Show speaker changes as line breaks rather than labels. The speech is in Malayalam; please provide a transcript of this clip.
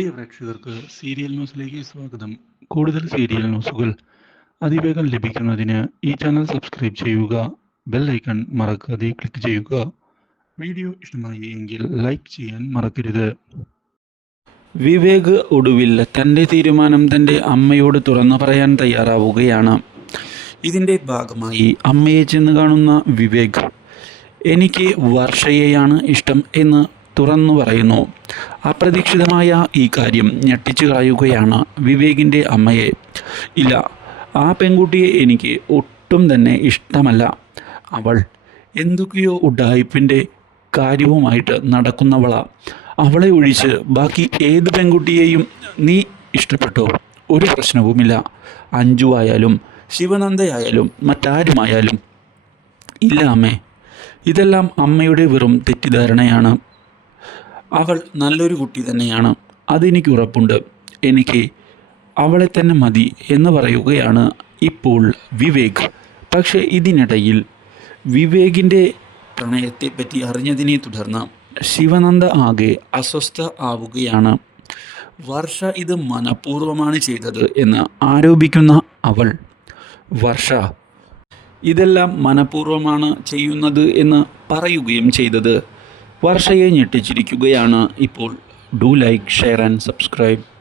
പ്രിയ പ്രേക്ഷകർക്ക് സീരിയൽ ന്യൂസിലേക്ക് സ്വാഗതം. കൂടുതൽ സീരിയൽ ന്യൂസുകൾ അതിവേഗം ലഭിക്കുന്നതിന് ഈ ചാനൽ സബ്സ്ക്രൈബ് ചെയ്യുക ബെൽ ഐക്കൺ മറക്കാതെ ക്ലിക്ക് ചെയ്യുക. വീഡിയോ ഇഷ്ടമായി എങ്കിൽ ലൈക്ക് ചെയ്യാൻ മറക്കരുത്.
വിവേക് ഒടുവിൽ തന്റെ തീരുമാനം തന്റെ അമ്മയോട് തുറന്നു പറയാൻ തയ്യാറാവുകയാണ്. ഇതിന്റെ ഭാഗമായി അമ്മയെ ചെന്ന് കാണുന്ന വിവേക് എനിക്ക് വർഷയെയാണ് ഇഷ്ടം എന്ന് തുറന്നു പറയുന്നു. അപ്രതീക്ഷിതമായ ഈ കാര്യം ഞെട്ടിച്ചു കളയുകയാണ് വിവേകിന്റെ അമ്മയെ. ഇല്ല ആ പെൺകുട്ടിയെ എനിക്ക് ഒട്ടും തന്നെ ഇഷ്ടമല്ല. അവൾ എന്തൊക്കെയോ ഉഡായിപ്പിന്റെ കാര്യവുമായിട്ട് നടക്കുന്നവളാ. അവളെ ഒഴിച്ച് ബാക്കി ഏത് പെൺകുട്ടിയെയും നീ ഇഷ്ടപ്പെട്ടോ? ഒരു പ്രശ്നവുമില്ല. അഞ്ജു ആയാലും ശിവനന്ദയായാലും മറ്റാരുമായാലും. ഇല്ല അമ്മേ. ഇതെല്ലാം അമ്മയുടെ വെറും തെറ്റിദ്ധാരണയാണ്. അവൾ നല്ലൊരു കുട്ടി തന്നെയാണ്. അതെനിക്ക് ഉറപ്പുണ്ട്. എനിക്ക് അവളെ തന്നെ മതി എന്ന് പറയുകയാണ് ഇപ്പോൾ വിവേക്. പക്ഷേ ഇതിനിടയിൽ വിവേകിന്റെ പ്രണയത്തെപ്പറ്റി അറിഞ്ഞതിനെ തുടർന്ന് ശിവനന്ദ ആകെ അസ്വസ്ഥ ആവുകയാണ്. വർഷ ഇത് മനഃപൂർവമാണ് ചെയ്തത് എന്ന് ആരോപിക്കുന്ന അവൾ വർഷ ഇതെല്ലാം മനഃപൂർവമാണ് ചെയ്യുന്നത് എന്ന് പറയുകയും ചെയ്തത്. വർഷയെ ഞെട്ടിച്ചിരിക്കുകയാണ് ഇപ്പോൾ. Do like share and subscribe.